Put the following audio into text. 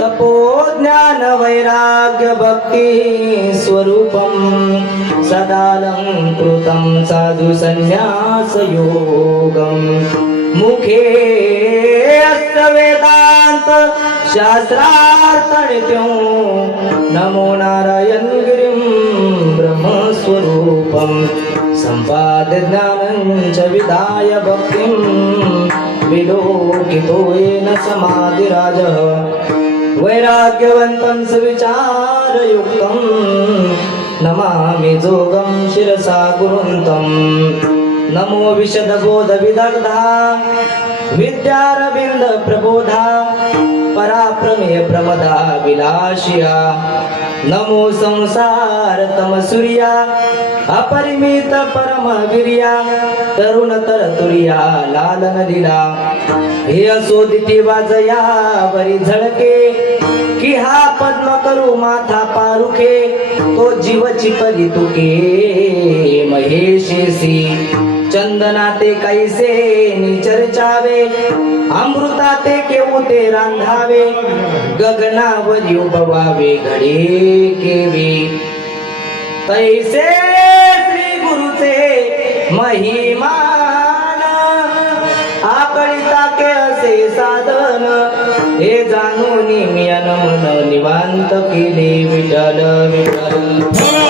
तपो ज्ञान वैराग्य भक्ती स्वरूपम सदालंकृतं साधु संन्यास योगम मुखे अस्त वेदांत शास्त्रार्थ नित्यों नमो नारायण गिरिं ब्रह्मस्वरूपं सम्पाद्य ज्ञानं च विधाय भक्तिं विलोकितो येन समाधिराजः वैराग्यवन्तं सुविचारयुक्तं नमामि जोगं शिरसा गुरुन्तं नमो विशदबोध विदग्धा विद्यारविन्द प्रबोधा पराप्रमेय प्रमदा विलासिया नमो संसार तम सूर्या अपरिमित परम वीर्या तरुण तरतुर्या लालन दिला हे असोदिती वाजया वरी झळके की हा पद्म करू माथा पारुखे तो जीवची परी तुके महेशेसी चंदनाते कैसे निचर्चावे अमृताते केवते रांधावे गगनावरी उभवावे घडे केवी तैसे श्री गुरुचे महिमान आकळिता के असे साधन हे जाणून मी मन निवांत केले विठ्ठल विठ्ठल